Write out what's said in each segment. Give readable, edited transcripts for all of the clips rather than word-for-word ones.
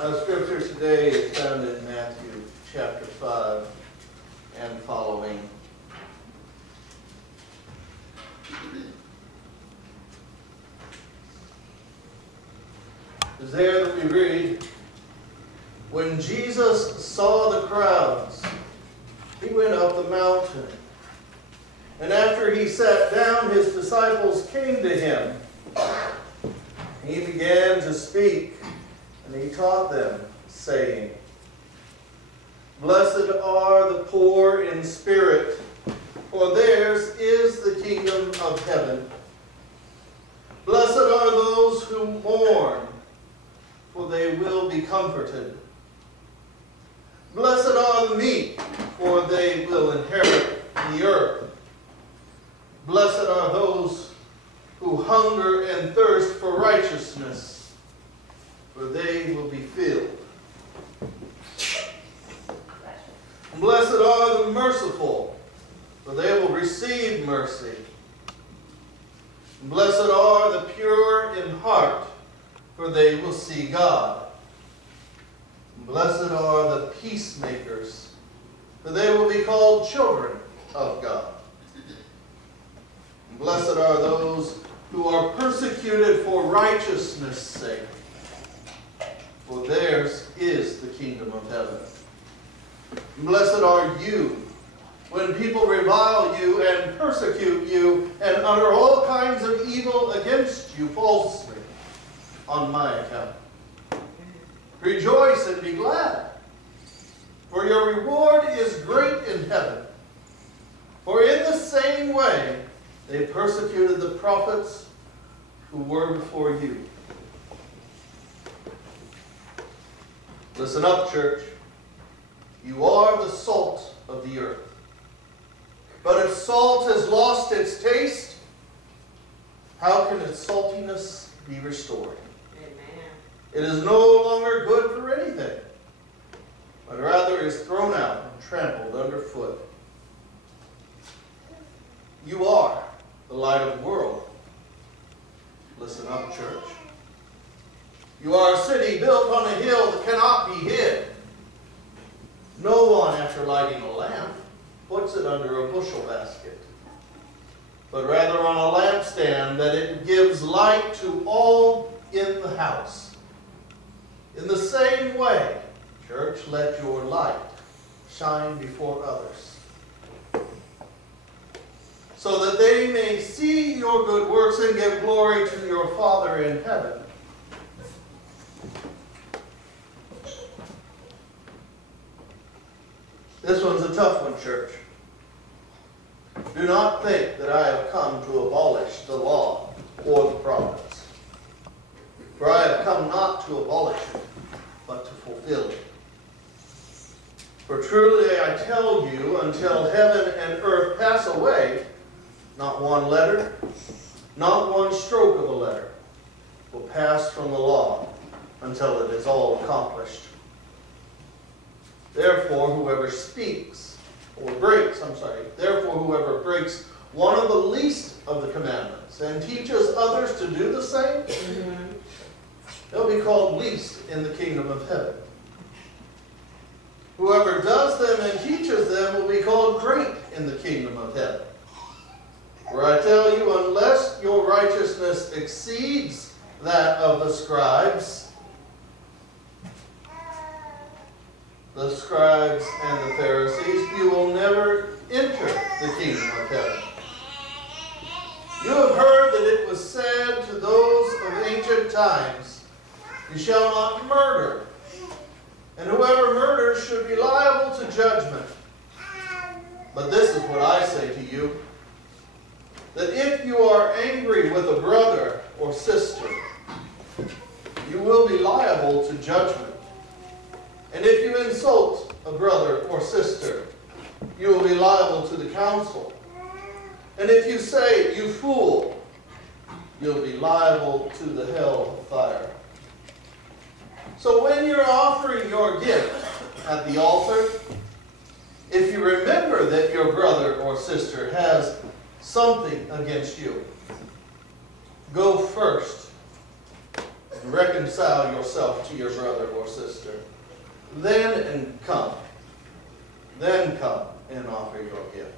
Our scripture today is found in Matthew chapter 5 and following. It's there that we read, "When Jesus saw the crowds, he went up the mountain. And after he sat down, his disciples came to him. He began to speak, and he taught them, saying, 'Blessed are the poor in spirit, for theirs is the kingdom of heaven. Blessed are those who mourn, for they will be comforted. Blessed are the meek, for they will inherit the earth. Blessed are those who hunger and thirst for righteousness, for they will be filled. Blessed are the merciful, for they will receive mercy. Blessed are the pure in heart, for they will see God. Blessed are the peacemakers, for they will be called children of God. Blessed are those who are persecuted for righteousness' sake, for theirs is the kingdom of heaven. Blessed are you when people revile you and persecute you and utter all kinds of evil against you falsely on my account. Rejoice and be glad, for your reward is great in heaven. For in the same way they persecuted the prophets who were before you.'" Listen up, church. You are the salt of the earth. But if salt has lost its taste, how can its saltiness be restored? Amen. It is no longer good for anything, but rather is thrown out and trampled underfoot. You are the light of the world. Listen up, church. You are a city built on a hill that cannot be hid. No one, after lighting a lamp, puts it under a bushel basket, but rather on a lampstand, that it gives light to all in the house. In the same way, church, let your light shine before others, so that they may see your good works and give glory to your Father in heaven. This one's a tough one, church. Do not think that I have come to abolish the law or the prophets. For I have come not to abolish it, but to fulfill it. For truly I tell you, until heaven and earth pass away, not one letter, not one stroke of a letter will pass from the law until it is all accomplished. Therefore, whoever breaks one of the least of the commandments and teaches others to do the same, they'll be called least in the kingdom of heaven. Whoever does them and teaches them will be called great in the kingdom of heaven. For I tell you, unless your righteousness exceeds that of the scribes and the Pharisees, you will never enter the kingdom of heaven. You have heard that it was said to those of ancient times, 'You shall not murder, and whoever murders should be liable to judgment.' But this is what I say to you, that if you are angry with a brother or sister, you will be liable to judgment. And if you insult a brother or sister, you will be liable to the council. And if you say, 'You fool,' you'll be liable to the hell of fire. So when you're offering your gift at the altar, if you remember that your brother or sister has something against you, go first and reconcile yourself to your brother or sister. Then come and offer your gift.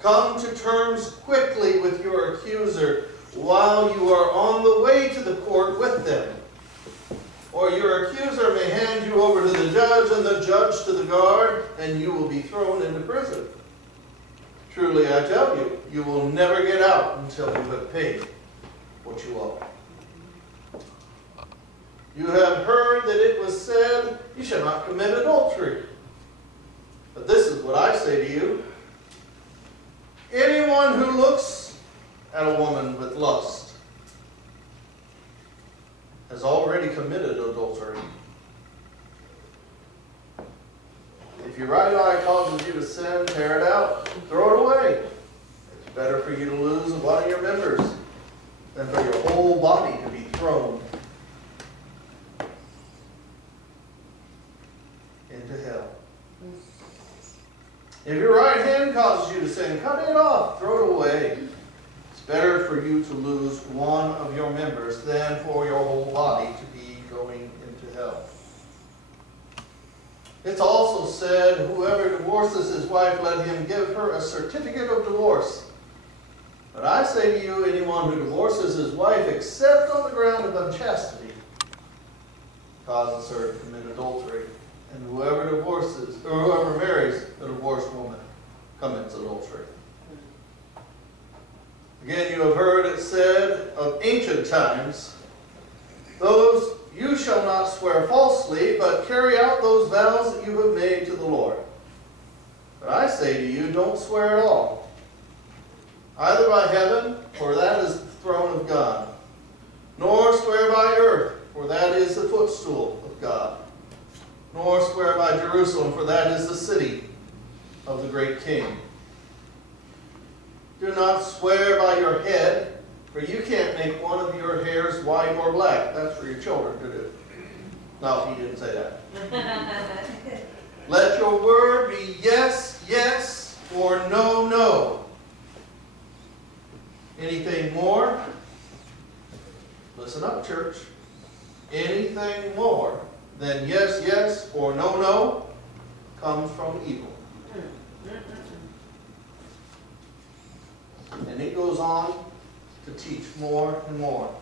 Come to terms quickly with your accuser while you are on the way to the court with them. Or your accuser may hand you over to the judge, and the judge to the guard, and you will be thrown into prison. Truly I tell you, you will never get out until you have paid what you owe. You have heard that it was said, you shall not commit adultery. But this is what I say to you. Anyone who looks at a woman with lust has already committed adultery. If your right eye causes you to sin, tear it out, throw it away. It's better for you to lose one of your members than for your whole body to be thrown into hell. If your right hand causes you to sin, cut it off, throw it away. It's better for you to lose one of your members than for your whole body to be going into hell. It's also said, whoever divorces his wife, let him give her a certificate of divorce. But I say to you, anyone who divorces his wife except on the ground of unchastity causes her to commit adultery. And whoever divorces, or whoever marries a divorced woman commits adultery. Again, you have heard it said of ancient times, those you shall not swear falsely, but carry out those vows that you have made to the Lord. But I say to you, don't swear at all, either by heaven, for that is the throne of God, nor swear by earth, for that is the footstool of God, nor swear by Jerusalem, for that is the city of the great King. Do not swear by your head, for you can't make one of your hairs white or black. That's for your children to do. No, he didn't say that. Let your word be yes, yes, or no, no. Anything more? Listen up, church. Anything more than yes, yes, or no, no comes from evil. And it goes on to teach more and more.